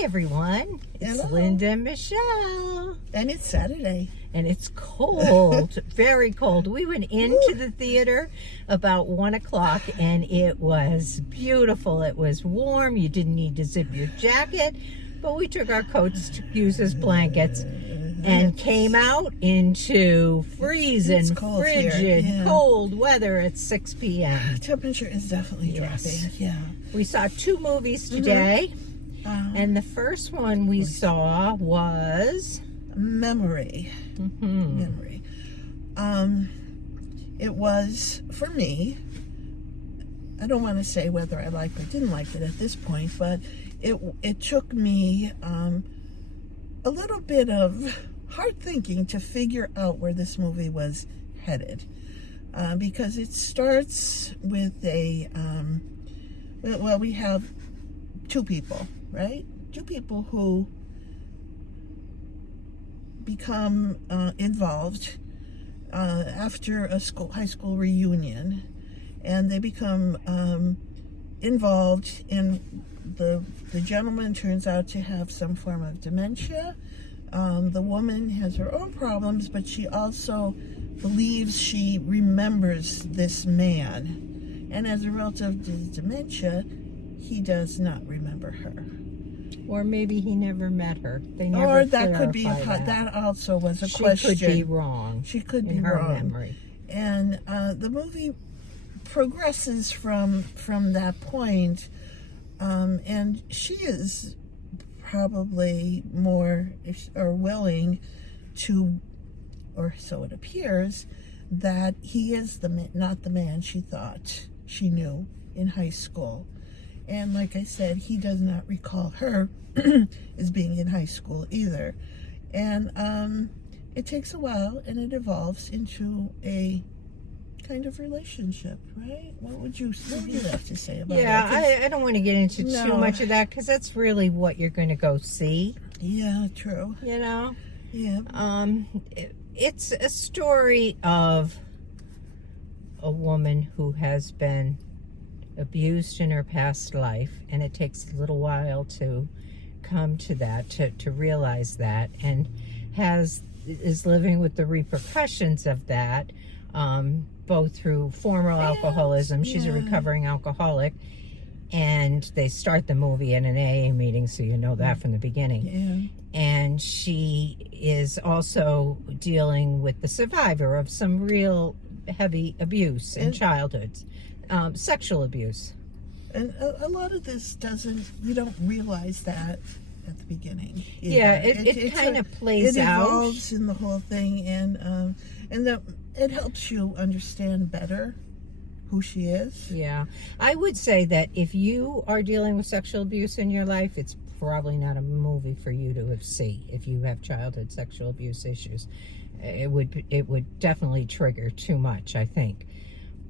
everyone. It's Hello. Linda and Michelle. And it's Saturday. And it's cold, very cold. We went into the theater about 1 o'clock and it was beautiful. It was warm. You didn't need to zip your jacket, but we took our coats to use as blankets and came out into freezing, It's cold here, frigid, yeah. cold weather at 6 p.m. Temperature is definitely Yes. dropping. Yeah. We saw 2 movies today, and the first one we saw was Memory. Memory. It was, for me, I don't want to say whether I liked or didn't like it at this point, but it took me a little bit of hard thinking to figure out where this movie was headed. Because it starts with we have 2 people, right? 2 people who become involved after a high school reunion, and they become involved in the gentleman turns out to have some form of dementia. The woman has her own problems, but she also believes she remembers this man, and as a result of the dementia, he does not remember her. or maybe he never met her. They never Or that could be clarify that also was a she question. could be wrong. She could in be her wrong. memory. And the movie progresses from that point, and she is probably more or willing to, or so it appears, that he is not the man she thought she knew in high school. And like I said, he does not recall her as being in high school either. And it takes a while, and it evolves into a kind of relationship, right? What would you have to say about Yeah, it? I don't want to get into too No. much of that because that's really what you're going to go see, Yeah, true. you know? Yeah. It's a story of a woman who has been abused in her past life, and it takes a little while to come to that, to realize that, and is living with the repercussions of that, both through former alcoholism. She's a recovering alcoholic, and they start the movie in an AA meeting, so you know that from the beginning. Yeah. And she is also dealing with the survivor of some real heavy abuse in childhood, sexual abuse. And a lot of this you don't realize that at the beginning either. Yeah, it kind of plays it out. evolves in the whole thing, and it helps you understand better who she is. Yeah, I would say that if you are dealing with sexual abuse in your life, it's probably not a movie for you to see. If you have childhood sexual abuse issues, it would definitely trigger too much, I think.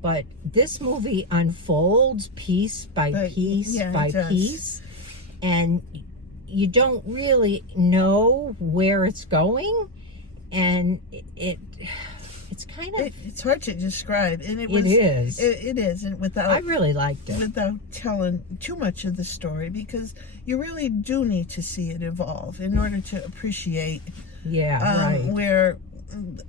But this movie unfolds piece by piece by piece, and you don't really know where it's going, and it's kind of it's hard to describe, and it is, and without I really liked it. without telling too much of the story, because you really do need to see it evolve in order to appreciate right. where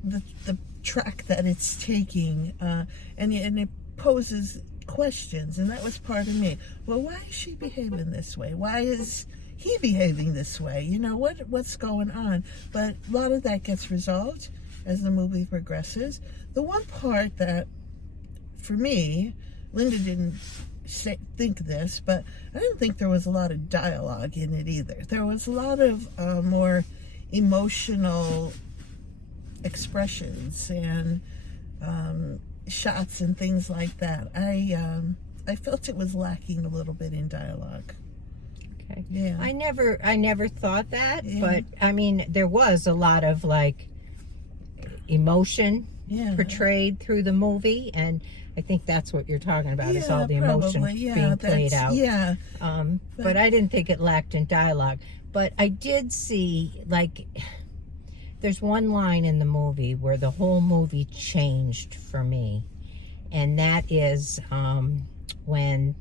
the track that it's taking, and it poses questions, and that was part of me. Well, why is she behaving this way? Why is he behaving this way? You know, what's going on? But a lot of that gets resolved as the movie progresses. The one part that, for me, Linda didn't think this, but I didn't think there was a lot of dialogue in it either. There was a lot of more emotional expressions and shots and things like that. I felt it was lacking a little bit in dialogue. Okay. Yeah. I never thought that, but I mean, there was a lot of like emotion portrayed through the movie, and I think that's what you're talking about, is all the emotion being played out. Yeah. But I didn't think it lacked in dialogue. But I did see, like, there's one line in the movie where the whole movie changed for me, and that is when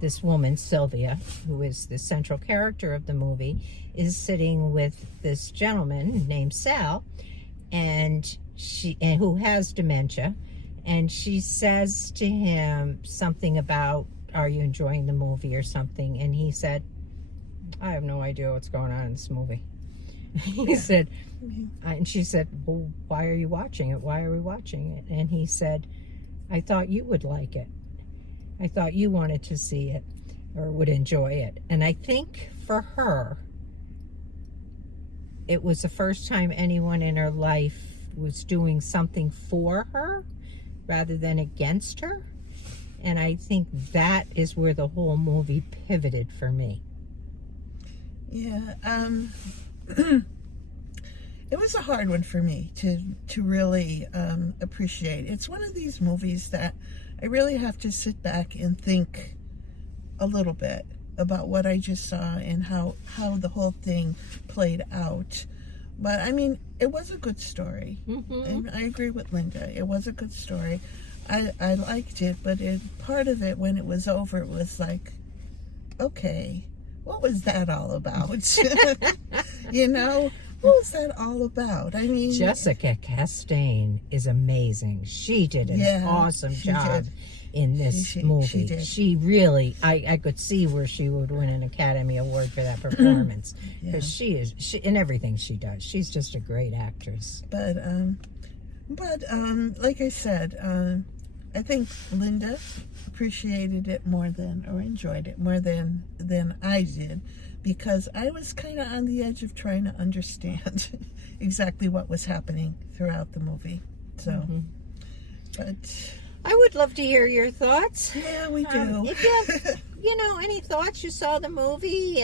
this woman, Sylvia, who is the central character of the movie, is sitting with this gentleman named Sal, and who has dementia, and she says to him something about, "Are you enjoying the movie?" or something, and he said, "I have no idea what's going on in this movie." He said, and she said, "Well, why are you watching it? Why are we watching it?" And he said, "I thought you would like it. I thought you wanted to see it or would enjoy it." And I think for her, it was the first time anyone in her life was doing something for her rather than against her. And I think that is where the whole movie pivoted for me. Yeah, it was a hard one for me to really appreciate. It's one of these movies that I really have to sit back and think a little bit about what I just saw and how the whole thing played out. But I mean, it was a good story. And I agree with Linda. It was a good story. I liked it, but part of it, when it was over, it was like, okay, what was that all about? You know, what was that all about? I mean, Jessica Chastain is amazing. She did an awesome job in this movie. She did. She really, I could see where she would win an Academy Award for that performance, because she in everything she does, she's just a great actress. But like I said, I think Linda appreciated it more than, or enjoyed it more than I did, because I was kind of on the edge of trying to understand exactly what was happening throughout the movie. So, but I would love to hear your thoughts. yeah, we do. If you have, any thoughts, you saw the movie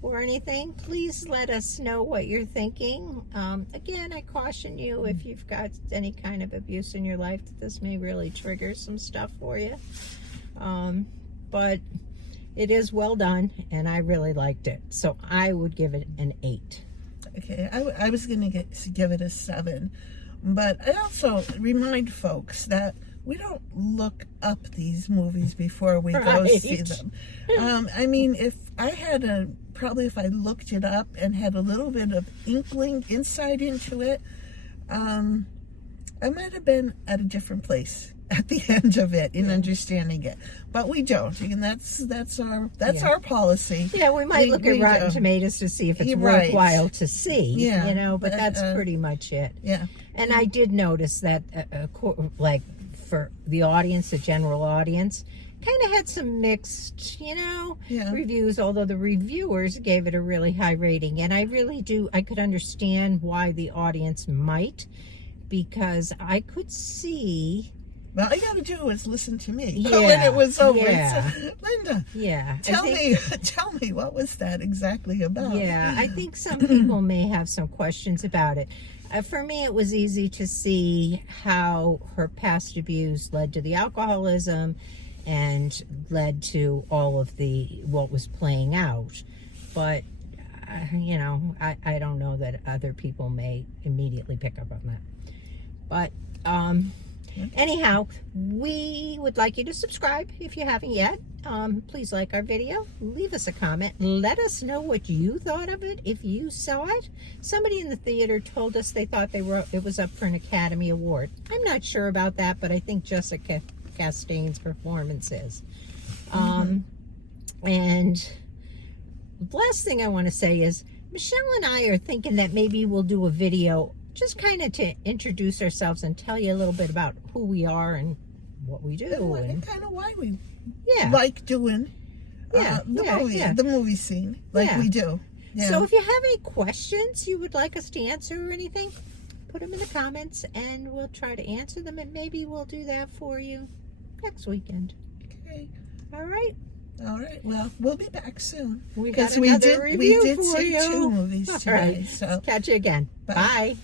or anything, please let us know what you're thinking. Again, I caution you, if you've got any kind of abuse in your life, that this may really trigger some stuff for you. But it is well done, and I really liked it. So I would give it an 8. Okay, I was going to give it a 7. But I also remind folks that we don't look up these movies before we go see them. I mean, if I looked it up and had a little bit of insight into it, I might have been at a different place at the end of it in understanding it. But we don't, and that's our policy. Yeah, we might look at Rotten Tomatoes to see if it's worthwhile to see. Yeah, but that's pretty much it. Yeah. And I did notice that, like, for the audience, the general audience, kind of had some mixed, reviews, although the reviewers gave it a really high rating. And I could understand why the audience might, because I could see... Well, all you got to do is listen to me when it was over. Yeah. Linda, tell me, what was that exactly about? Yeah, I think some people may have some questions about it. For me, it was easy to see how her past abuse led to the alcoholism and led to all of what was playing out. But, I don't know that other people may immediately pick up on that. But, anyhow, we would like you to subscribe if you haven't yet. Please like our video, leave us a comment, let us know what you thought of it if you saw it. Somebody in the theater told us they thought it was up for an Academy Award. I'm not sure about that, but I think Jessica Chastain's performance is. And the last thing I want to say is, Michelle and I are thinking that maybe we'll do a video just kind of to introduce ourselves and tell you a little bit about who we are and what we do. And kind of why we like doing the movie scene like we do. Yeah. So if you have any questions you would like us to answer or anything, put them in the comments and we'll try to answer them, and maybe we'll do that for you next weekend. Okay. All right. Well, we'll be back soon. We did see 2 movies today. All right. So catch you again. Bye. Bye.